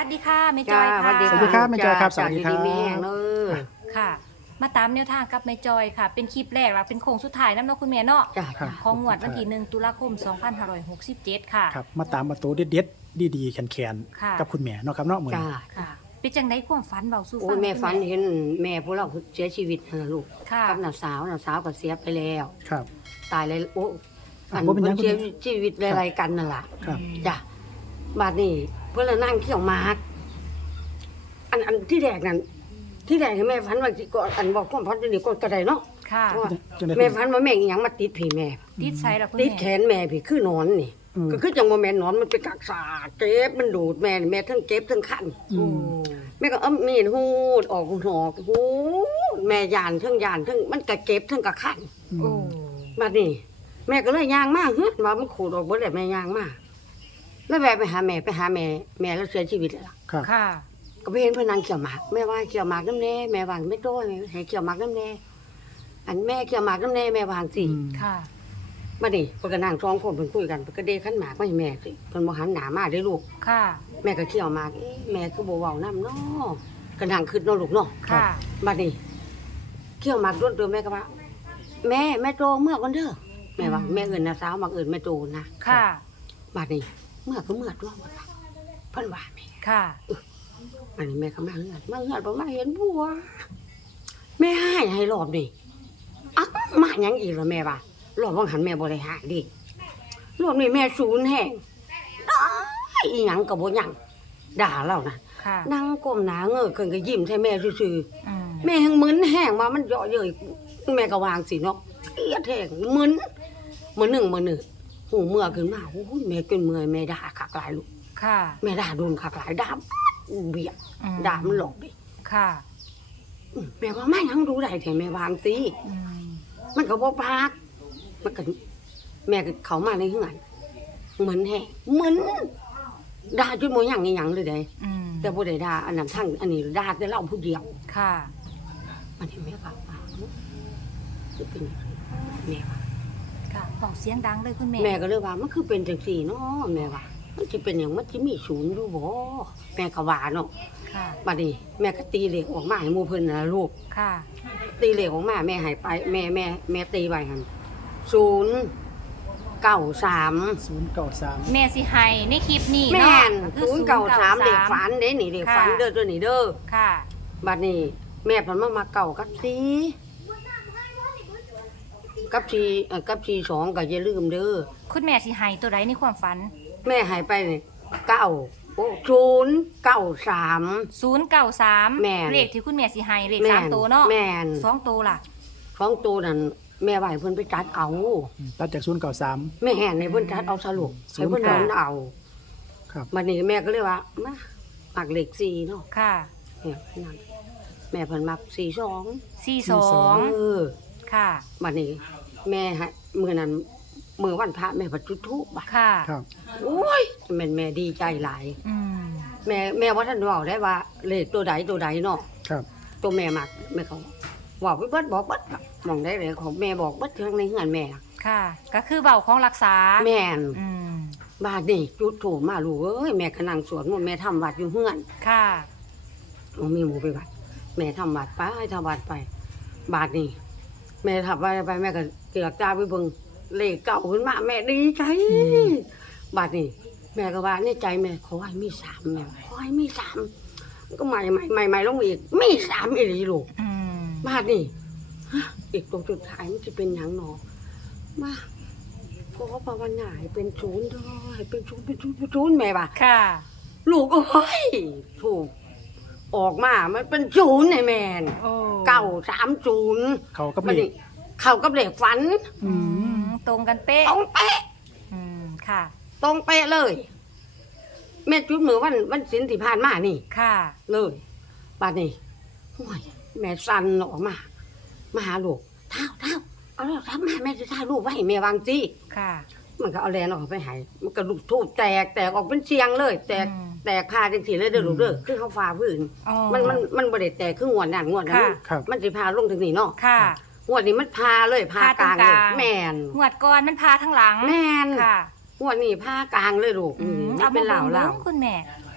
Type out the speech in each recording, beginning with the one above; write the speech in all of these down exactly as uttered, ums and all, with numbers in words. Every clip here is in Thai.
วัสดีค่ะแม่จอยค่ะสวัสดีสวัสดีครับแม่จอยครับสวัสดีครับแม่เนอะค่ะ มาตามแนวทางกับแม่จอยค่ะ เป็นคลิปแรกและเป็นโค้งสุดท้ายน้ำเนาะคุณแม่เนาะจ้าครับของงวดวันที่หนึ่งตุลาคมสองพันห้าร้อยหกสิบเจ็ดค่ะครับมาตามมาตัวเด็ดๆดีๆแข็งค่ะๆกับคุณแม่เนาะครับเนาะเหมือนจ้าค่ะเป็นจังไดความฝันเบาสู่โอ้ฟัยงแม่คุณฝันเห็นแม่พวกเราเสียชีวิตนะลูกค่ะกับน้าสาวน้าสาวก็เสียไปแล้วครับตายเลยโอ้อันบ่เป็นหยังเสียชีวิตอะไรกันนั่นล่ะครับจ้ะบาดนี้เพื่อนเรานั่งเขี่ยวหมากอันอันที่แรกนั่นที่แรกให้แม่ฝันว่าสิก่อนอันบอกความฝันนี่ก็กระไดเนาะค่ะเพราะว่าจังได้แม่ฝันว่าแม่อีหยังมาติดผีแม่ติดใส่ละคุณติดแม่แขนแม่พี่คือนอนนี่อืมก็คือจังว่าแม่นอนมันไปกักษาเจ็บมันดูดแม่นี่แม่ทั้งเจ็บทั้งคันอืโอ้มแม่ก็เอ้ามีดหูดออกหูออกหูดแม่ยานทั้งยานทั้งมันกะเจ็บทั้งกะคันอืโอ้มบัดนี้ แม่ก็เลยย่างมากเฮ้ยมามันขูดออกเบิดเลยแม่ย่างมากแล้วแม่ไปหาแม่ไปหาแม่แม่แล้วเสียชีวิตแล้วล่ะครับค่ะก็ไปเห็นเพื่อนนางเขี่ยวหมากแม่ว่าเขี่ยวหมากน้ำแน่แม่วางไม่โต้ยให้เขี่ยวหมากน้ำแน่อันแม่เขี่ยวหมากน้ำแน่แม่วางสิอืมค่ะบัดนี้เพิ่นก็นั่งสองคนเพิ่นคุยกันเพิ่นก็เดขันหมากมาให้แม่สิเพิ่นบ่หันหน้ามาเด้อลูกค่ะแม่ก็เขี่ยวหมากเอ๊ะแม่คือบ่เว้านำเนาะก็นั่งคิดเนาะลูกเนาะค่ะบัดนี้เขี่ยวหมากรวดเดียวแม่ก็ว่า แม่แม่โตเมื่อก่อนเด้อแม่ว่าแม่เอิ้นน้าสาวมักเอิ้นแม่โตนะค่ะบัดนี้เมื่อก็เมื่อตัวหมดว่ะเพิ่นว่าแม่ค่ะอันนี้แม่ก็มาเฮือนมาเฮือนบ่มาเห็นบัวแม่ให้ให้รอบนี่อ้าวมาหยังอีกล่ะแม่ว่ารอบบ่หันแม่บ่ได้หาดิรอบนี้แม่ศูนย์แห้งได้อีหยังก็บ่หยังด่าเรานะค่ะนั่งก้มหน้าเงยขึ้นก็ยิ้มใส่แม่ซื่ออืมๆแม่แฮงมึนแห้งว่ามันเยาะเย้ยแม่ก็วางสิเนาะเครียดแห้งมึนมื้อหนึ่งมื้อหนึ่งหูเมื่อขึ้นมาโอ้ยแม่จนเมื่อยแม่ด่าคักหลายลูกค่ะแม่ด่าโดนคักหลายด่าเบียดอืมด่ามันหลอกดิค่ะอืมแม่ว่าไม่ยังรู้ได้แต่แม่วางสิอืมมันก็บ่ปากมันก็แม่ก็เขามาในเฮือนเหมือนแฮะเหมือนด่าจนบ่ยังอีหยังเลยได้อืมแต่บ่ได้ด่าอันนั้นทั้งอันนี้ด่าแต่เราผู้เดียวค่ะมันนี่แม่ว่าว่าคือเป็นจังซี่แม่ว่าค่ะบอกเสียงดังเลยคุณแม่แม่ก็เลยว่ามันคือเป็นจังซี่เนาะแม่ว่ามันสิเป็นหยังมันสิมีศูนย์อยู่บ่แม่ก็ว่าเนาะค่ะบัดนี้แม่ก็ตีเลขออกมาให้หมู่เพิ่นน่ะลูกค่ะตีเลขออกมาแม่ใหายไปแม่แม่แม่ตีไว้หันศูนย์เก้าสามศูนย์เก้าสามแม่สิให้ในคลิปนี้แม่เนาะนคือศูนย์เก้าสามเด็กศูฝันย์นเด้นี่เด็กค่ะฝันเด้อตัวนี้เด้อค่ะบัดนี้ แม่เพันมามาเก่ากับสีกับสีเอ่อกับสีสองก็อย่าลืมเด้อคุณแม่สิให้ตัวใดในความฝันแม่ใหายไปนี่เก้าโอ้ศูนย์เก้าสามศูนย์เก้าสามแม่นเลขที่คุณแม่สิให้เลขแม่นสามตัวเนาะแม่นสองตัวล่ะของตัวนั้นแม่ไหวเพิ่นไปจัดเอาตัดจากศูนย์เก้าสามแม่แห่ในเพิ่นจัดเอาสรุปศูให้นย์เพิ่นเก้านอนเอาครับบัดนี้แม่ก็เลยว่ามามักเลขสี่เนาะค่ะเนี่ยนั่นแม่เพิ่นมักสี่สองสี่สองเออค่ะบัดนี้ แม่ฮะมื้อนั้นมื้อวันพระแม่ก็จุดธูปบ่ะค่ะครับโอ้ยแม่นแม่ดีใจหลายอืมแม่แม่ว่าท่านเว้าได้ว่าเลขตัวใดตัวใดเนาะครับตัวแม่มักแม่เขาเว้าไปเบิดบอกเบิดอะมองได้เลยของแม่บอกเบิดทั้งในเฮือนแม่อะค่ะ ก็คือเบาของรักษาแม่นอืมบาดนี้จุดธูปมาลูกเอ้ยแม่ก็นั่งสวดมนต์แม่ทำวัดอยู่เฮือนค่ะบ่มีหมู่ไปวัด แม่ทำวัดไปทำวัดไป บาดนี้ แม่ทำวัดไปแม่ก็เกือกตาไปเบิ่งเลขเก่าขึ้นมาแม่ดีใจ บาดนี้ แม่ก็ว่าในใจแม่ขอให้มีสามแม่ว่าขอให้มีสามก็ใหม่ใหม่ใหม่ใหม่ลงอีกมีสามอีหลีลูกอืมบาดนี้ฮะอีกตรงสุดท้ายมันจะเป็นหยังหนอมาขอภาวนาให้เป็นศูนย์เด้อให้เป็นศูนย์เป็นศูนย์เป็นศูนย์แม่ว่าค่ะลูกเอ้ยถูกออกมา มันเป็นศูนย์ไอ้แมนโอ้เก้าสามศูนย์เขากับมันเลนี่ขเข้ากับเหล็กฝันอือืมมตรงกันเป๊ะตรงเป๊ะอืม ค่ะตรงเป๊ะเลย แม่จุดมือวันวันศิลที่ผ่านมานี่ค่ะเลยบัดนี้โอ้ยแม่สั่นออกมา มาหาลูกเท้าเท้าเอาแล้วทำมาแม่จะถ่ายรูปไว้ให้แม่วางจีค่ะมันก็เอาแลนออกไปให้มันก็ลูกทูบแตกแตกออกเป็นเสียงเลย แตกอืมแตกพาจังสีเลยเด้อลูกเด้อคือเขาฟ้าพื้นอ๋อมันมันมันบ่ได้แตกคืองวดนั่นงวดนั้นค่ะครับมันสิพาลงถึงนี่เนาะค่ะงวดนี้มันพาเลยพากลางเลยพาตรงกลางแม่นงวดก่อนมันพาทั้งหลังแม่นค่ะงวดนี้พากลางเลยลูกอืมนี่เอาเป็นเหล่าเหล่าบิ่งคุณแม่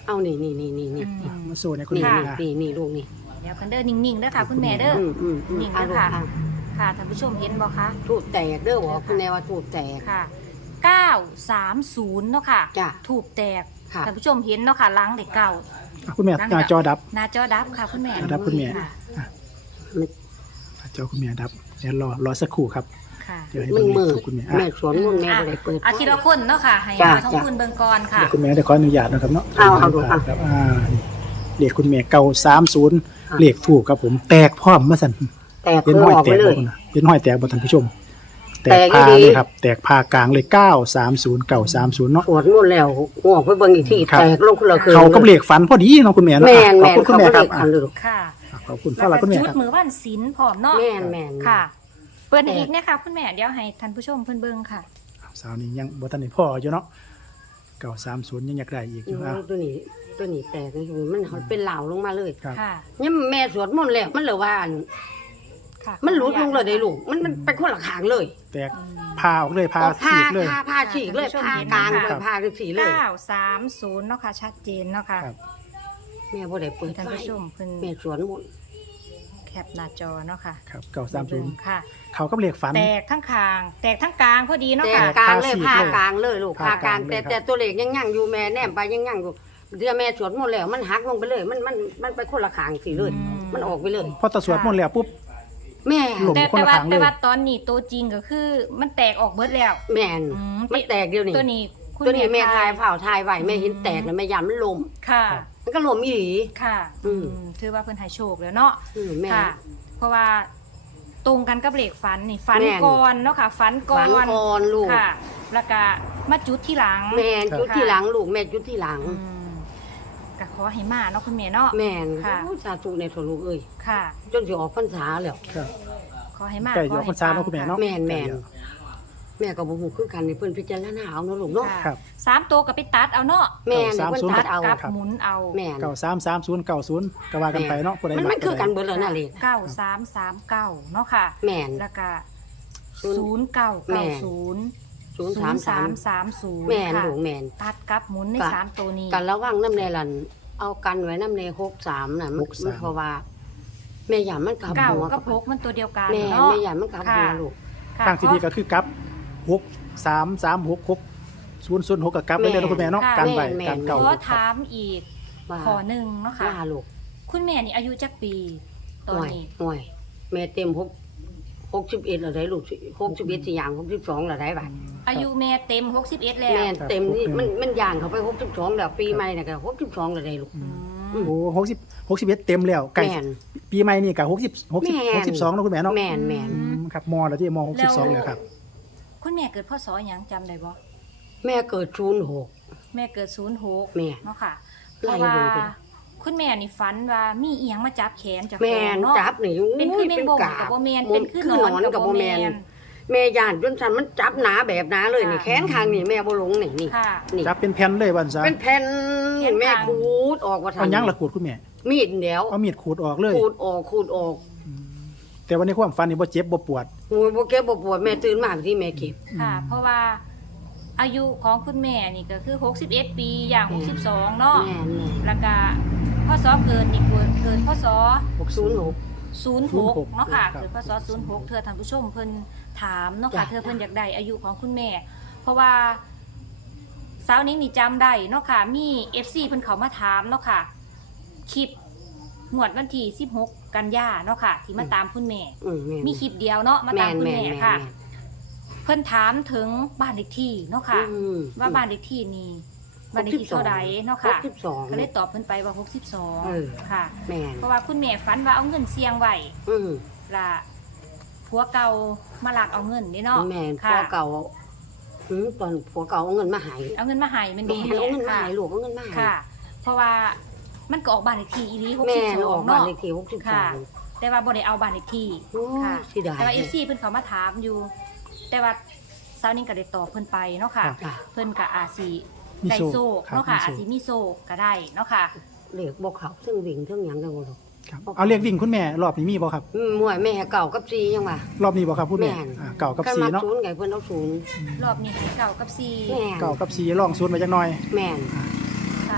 เอานี่นี่นี่นี่นี่อืมมาสู้ในคุณนี่แม่ค่ะนะนี่นี่ลูกนี่เดี๋ยวกันเด้อนิ่งๆเด้อค่ะ คุณแม่เด้ออืมอืมอืมนิ่งอ่ะเด้ลูอก ค่ะอ่ะค่ะท่านผู้ชมเห็นบ่คะถูกแตกเด้อบอกคุณแม่ว่าถูกแตกค่ะเก้าสามศูนย์เนาะค่ะจ้ะถูกแตกค่ะท่านผู้ชมเห็นเนาะค่ะล้างเด็กเก่าอ่ะคุณแม่หน้าจอดับหน้าจอดับค่ะคุณแม่จอดับคุณแม่ค่ะอ่ะมันหน้าจอคุณแม่ดับเดี๋ยวรอรอสักครู่ครับค่ะเดี๋ยวให้มึเบิ่งงเลมือขถูกคุณแม่อ่ะแม่สวนมุ่นแม่อ่ะบ่ได้เปิดอาทีละคนเนาะค่ะ ให้จ้ะมาท้องจ้ะคุณเบิงกรค่ะเดี๋ยวคุณแม่เดี๋ยวขออนุญาตนะครับเนาะเอาเอาดูค่ะครับอ่านี่เลขคุณแม่เก่าสามศูนย์เลขถูกครับผมแตกพร้อมมาสั่นแตกเป็นคือห้อยออกแตไปกเลบ่ยคุณนะเป็นห้อยแตกบ่ท่านผู้ชม แตแตกกพาดีๆเลยครับแตกพากลางเลยเก้าสามศูนย์เก้าสามศูนย์เนาะสวนมุ่นแล้วงอกไปเบิ่งอีกทีครับแตกลงคนละคืนเขาก็เลขฝันพอดีเนาะคุณแม่เนาะแม่นขอบแม่นคุณคุณเขาแม่บ่ครัได้บคันเลยลูกค่ะอ่ะขอบคุณแล้พ่อวละก็คุณแม่จุดครับมือว่านศิลป์พร้อมเนาะแม่นแม่นค่ะ เปิดอีกเนี่ยค่ะคุณแม่เดี๋ยวให้ท่านผู้ชมเพิ่นเบิ่งค่ะสาวนี้ยังบ่ทันได้พ่ออยู่เนาะเก้าสามศูนย์ยังอยากได้อีกออืยู่มอ่ะตัวนี้ตัวนี้แตกนี่คือมันเป็นเหลาลงมาเลยครับค่ะเนี่ยแม่สวดมนต์แล้วมันเลยว่าอันค่ะมันหลุดลงเลยได้ลูกมันมันไปคนละขางเลยแตกอืมพาออกเลยพาออกผ้าฉีกเลยผ้าผ้าฉีกเลยท่านผู้ชมผ้าเห็นกลางไหมเลยคะผ้าคือสีเลยเก้าสามศูนย์เนาะค่ะชัดเจนเนาะค่ะครับแม่บ่ได้เปิดท่านไฟผู้ชมเพิ่นแม่สวนมนต์แคปหน้าจอเนาะค่ะครับเก้าสามศูนย์ค่ะเขาก็เลขฝันแตกทั้งคาง แตกทั้งกลางพอดีเนาะแตค่ะกกลางเลยผ้าผ้าฉีกเลยกลางเลยลูกผ้าผ้ากลางกลางเลยแต่ครับแต่ตัวเล็กยังยั่งอยู่แม่แนมไปยังยั่งอยู่เดี๋ยวแม่สวดมนต์แล้วมันหักลงไปเลย มันมันมันไปคนละขางสีเลยอืมมันออกไปเลยพอตะสวดมนต์แล้วปุ๊บแม่หลงแต่คนแต่ละว่าทางเลยแต่ว่าตอนนี้ตัวจริงก็คือ มันแตกออกเบิดแล้วแม่นอืมมันแตกเดียวนี่ตัวนี้คุณตัวนี้แม่ทายทเผาทายไหวแม่เห็นแตกแล้วแม่ยามมันลมค่ะมันก็ลมอีหลีค่ะอืมอืมถือว่าเพิ่นให้โชคแล้วเนาะอืมแม่ค่ะ เพราะว่าตรงกันกับเลขฝันนี่ฝันแม่นก่อนเนาะค่ะฝันก่อฝันนก่อนลูกค่ะ แล้วก็มาจุดที่หลังแม่นครับจุดที่หลังลูกแม่จุดที่หลังอืมก็ขอให้มาเนาะคุณแม่เนาะแม่นค่ะโอ้ยสาธุในโทลูกเอ้ยค่ะจนสิออกพรรษาแล้วครับขอให้มาใกล้จะขออกพรรษาเนาะคุณแม่เนาะแม่นแม่น แม่ก็บ่ฮู้คือกันในเพิ่นพิจารณาเอาเนาะลูกเนาะค่ะครับสามตัวก็ไปตัดเอาเนาะแม่นเก้าสามเพิ่นศูนย์ตัดเอากับครับหมุนเอาแม่นเก้าสามสามศูนย์เก้าศูนย์ก็ว่ากันไปเนาะผู้ใดมันมัมันคือกันเบิดแล้วน่ะเลยเก้าสามสามเก้าเนาะค่ะแม่นแล้วก็ศูศูนย์นย์เก้าแม่เก้าศูนย์ศูนย์สามสามสามศูนย์แม่นค่ะลูกแม่นตัดกับหมุนในกะสามตัวนี้กันระวังน้ำในลันเอากันไว้น้ำในหกสามน่ะมันมันเพราะว่า แม่ยามมันกลับเก้าหัวกับพกมันตัวเดียวกันแม่เนาะแม่ยามมันกลับหัวค่ะลูกค่ะทางที่ดีก็คือกับหกสามสามหกหกศูนย์ศูนย์หกกับกับไปเลยเนาะคุณแม่เนาะค่ะการใบแม่นการเก่าขอถามอีกว่าขอหนึ่งเนาะค่ะว่าลูกคุณแม่นี่อายุจักปีตอนห่วยนี้ห่วยแม่เต็มหกหกสิบเอ็ดอะไรลูกหกสิบเอ็ดสี่อย่างหกสิบสองอะไรบ้างอายุแม่เต็มหกสิบเอ็ดแล้วแม่ครับเต็มนี่ผมมันมันย่างเขาไปหกสิบสองแล้วปีใหม่น่ะก็หกสิบสองอะไรลูกอืมอืมโอ้หกสิบหกสิบเอ็ดเต็มแล้วไก่แม่นปีใหม่นี่กับหกสิบหกสิบแม่นหกสิบสองเนาะคุณแม่เนาะแม่นแม่นอืมครับมอแล้วที่มหกสิบสองแล้วครับคุณแม่เกิดพศหยังจำได้บ่แม่เกิดศูนย์หกแม่เกิดศูนย์หกแม่เนาะค่ะเพไล่ราะว่าเบิ่งไปคุณแม่นี่ฝันว่ามีเอียงมาจับแขนจากแม่นเนาะจับนี่เป็นคือแมงบงกับบ่แมนเป็นคือหนอนกับบ่แมนแม่ย่านจนฉันมันจับหนาแบบหนาเลยนี่ค่ะแขนข้างนี่แม่บ่ลงนี่นี่ค่ะนี่จับเป็นแผ่นเลยวันซะเป็นแผ่นแผ่นแม่ข้างขูดออกว่าทัเอายังละขูดคุณแม่มีดเดียวเอามีดขูดออกเลยขูดออกขูดออกแต่วันนี้ความฟันนี่บ่เจ็บบ่ปวดโอ้ยบ่เก็บบ่ปวดแม่ตื่นมาที่แม่เก็บค่ะ เพราะว่าอายุของคุณแม่นี่ก็คือหกสิบเอ็ดปีอย่างหกสิบสองเนาะแม่แม่แล้วก็พศเกิดนี่เกิดเกิดพศศูนย์หกศูนย์หกเนาะค่ะครับเกิดพศศูนย์หกเธอท่านผู้ชมเพิ่นถามเนาะค่ะจ้ะเธอเพิ่นอยากได้อายุของคุณแม่ เพราะว่าสาวนิ้งนี่จำได้เนาะค่ะ มี เอฟ ซี เพิ่นเขามาถามเนาะค่ะ คลิปงวดวันที่สิบหกกันยาเนาะค่ะ ที่มาตามคุณแม่อืมแม่มีคลิปเดียวเนาะมาแม่ตามคุณแม่แม่แม่ค่ะแม่เพิ่นถามถึงบ้านเลขที่เนาะค่ะอืมว่าบ้านเลขที่นี่บ้านเลขที่เท่าใดเนาะค่ะหกสิบสองก็เลยตอบเพิ่นไปว่าหกสิบสองเออค่ะแม่เพราะว่าคุณแม่ฝันว่าเอาเงินเสียงไว้อืมละผัวเก่ามาลักเอาเงินนี่เนาะแม่ผัค่ะวเก่าอืมตอนผัวเก่าเอาเงินมาให้เอาเงินมาให้แมันแม่บ่เอาเงินมาค่ะให้ลูกเอาเงินมาให้ค่ะ เพราะว่ามันก็ออกบ้านเลขที่อีหลีหกแม่สิบสอออง กบ้านเนาะเลขที่หกสิบสอค่ะงแต่ว่าบ่ได้เอาบ้านเลขที่โอ้ค่ะเสียดายแต่ว่า เอฟ ซี เพิ่นเขามาถามอยู่ แต่ว่าสาวนิ่งก็ได้ตอบเพิ่นไปเนาะค่ะจ้ะเพิ่นก็อาจสิมีได้โซ่โซ่ครับเนาะค่ะมีโซ่อาจสิมีโซ่ก็ได้เนาะค่ะเรียกบอกเขาซึ่งวิ่งซึ่งหยังกันบ่ลูกครับเอาเรียกวิ่งคุณแม่รอบนี้มีบ่ครับอืมมวยแม่เก่ากับซียังว่ารอบนี้บ่ครับคุณแม่แม่นอ่าเก่ากับกันสีมาเนาะศูนย์ไงเพิ่นเอาศูนย์รอบนี้ให้เก่ากับซีแม่นเก่ากับสีลองศูนย์ไว้จักหน่อยแม่นค่ะ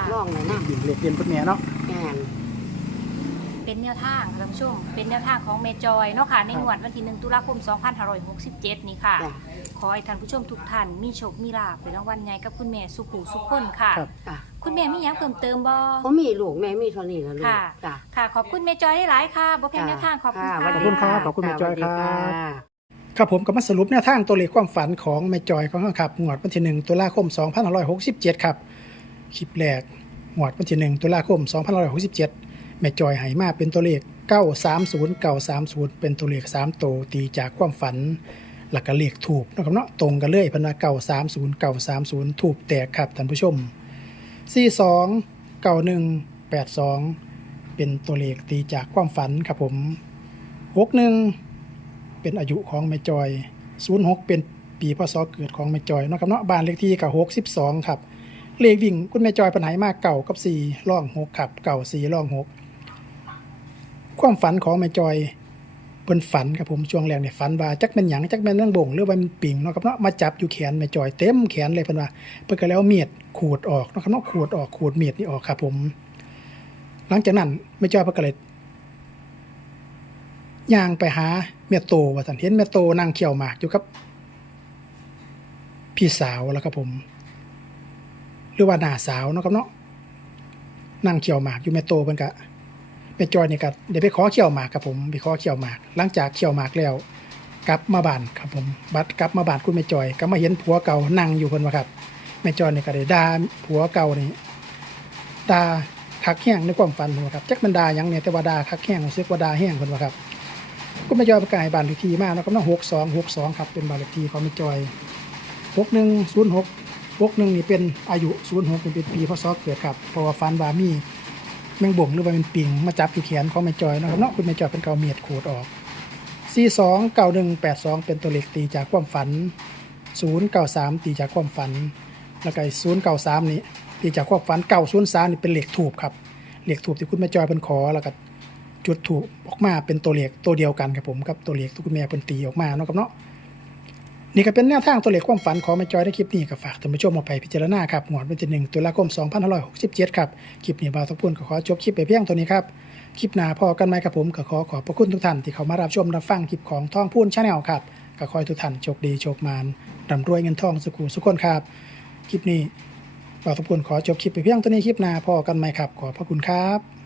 ร่องเลยนะวิ่งเลขเด่นคุณแม่เนาะแม่นเป็นแนวทางค่ะท่านผู้ชมเป็นแนวทางของแม่จอยเนาะค่ะในครับงวดวันที่หนึ่งตุลาคมสองพันห้าร้อยหกสิบเจ็ดนี้ค่ะจ้ะขอให้ท่านผู้ชมทุกท่านมีโชคมีลาภเป็นรางวัลใหญ่กับคุณแม่สุขุสุขคนค่ะครับจ้ะคุณแม่มีหยังเพิ่มเติมบ่เขามีลูกแม่มีเท่านี้แล้วลูกค่ะจ้ะค่ะ ขอบคุณแม่จอยได้หลายๆค่ะบ่แพ้แนวทางขอบคุณะค่ะสวัสขอบดีคุณครับะขอบคุณแม่จอยครับสวัสดีะครับผมก็มาสรุปแนวทางตัวเลขความฝันของแม่จอยของเราครับงวดวันที่หนึ่งตุลาคมสองพันห้าร้อยหกสิบเจ็ดครับคลิปแรกงวดวันที่หนึ่งตุลาคมสองพันห้าร้อยหกสิบเจ็ดแม่จอยให้มาเป็นตัวเลขเก้าสามศูนย์ เก้าสามศูนย์เป็นตัวเลขสามตัวตีจากความฝันหลักก็เลขถูกนะครับเนาะตรงกันเลยเพิ่นว่าเก้าสามศูนย์ เก้าสามศูนย์ถูกแตกครับท่านผู้ชมสี่สอง เก้าหนึ่ง แปดสองเป็นตัวเลขตีจากความฝันครับผมหกหนึ่งเป็นอายุของแม่จอยศูนย์หกเป็นปีพศเกิดของแม่จอยเนาะครับเนาะบ้านเลขที่ก็หกสิบสองครับเลขวิ่งคุณแม่จอยปัญหามากเก่ากับสี่ร่องหกครับเก่าสี่ร่องหกความฝันของแม่จอยเป็นฝันครับผมช่วงแรกเนี่ยฝันว่าจักแม่นหยังจักแม่นเรื่องบ่งหรือว่ามันปิ่งเนาะครับเนาะมาจับอยู่แขนแม่จอยเต็มแขนเลยเพิ่นว่าเพิ่นก็แล้วเมียดขูดออกเนาะครับเนาะขูดออกขูดเมียดนี่ออกครับผม หลังจากนั้นแม่จอยเพิ่นก็เลยย่างไปหาแม่โตว่าซั่นเห็นแม่โตนั่งเคี่ยวหมากอยู่กับพี่สาวแล้วครับผม หรือว่าน้าสาวเนาะครับเนาะนั่งเคี่ยวหมากอยู่แม่โตเพิ่นก็แม่จอยนี่ก็ได้ไปขอเคี่ยวหมากครับผมไปขอเคี่ยวหมาก หลังจากเคี่ยวหมากแล้วกลับมาบ้านครับผมบัดกลับมาบ้านคุณแม่จอยก็มาเห็นผัวเก่านั่งอยู่เพิ่นว่าครับแม่จอยนี่ก็ได้ด่าผัวเก่านี่ด่าคักแห้งในความฝันเพิ่นว่าครับจักมันด่าหยังเนี่ยแต่ว่าด่าคักแห้งรู้สึกว่าด่าแห้งเพิ่นว่าครับคุณแม่จอยประกาศบ้านเลขที่มาเนาะครับเนาะหกสอง หกสองครับเป็นบ้านเลขที่ของแม่จอยหกหนึ่ง ศูนย์หก หกหนึ่งนี่เป็นอายุศูนย์หกเป็นปีพศเกิดครับเพราะว่าฝันว่ามีแมงบ่งหรือว่าเป็นปิงมาจับอยู่แขนของแม่จอยนะครับเนาะคุณแม่จอยเป็นเกาเมียดขูดออกสี่สอง เก้าหนึ่ง แปดสองเป็นตัวเลขตีจากความฝันศูนย์เก้าสามตีจากความฝันแล้วก็ศูนย์เก้าสามนี่ตีจากความฝันเก้าศูนย์สามนี่เป็นเลขถูกครับเลขถูกที่คุณแม่จอยเป็นขอแล้วก็จุดถูกออกมาเป็นตัวเลขตัวเดียวกันครับผมกับตัวเลขที่คุณแม่เป็นตีออกมาเนาะครับเนาะนี่ก็เป็นแนวทางตัวเลขความฝันของแม่จอยในคลิปนี้ก็ฝากท่านผู้ชมเอาไปพิจารณาครับงวดวันที่หนึ่งตุลาคมสองพันห้าร้อยหกสิบเจ็ดครับคลิปนี้บ่าวทุกคนก็ขอจบคลิปไปเพียงเท่านี้ครับคลิปหน้าพอกันไหมครับผมก็ขอขอบพระคุณทุกท่านที่เข้ามารับชมรับฟังคลิปของท่องพูนชาแนลครับก็ขอให้ทุกท่านโชคดีโชคมานร่ำรวยเงินทองสุขุสุขคนครับคลิปนี้บ่าวทุกคนขอจบคลิปไปเพียงเท่านี้คลิปหน้าพอกันไหมครับขอบพระคุณครับ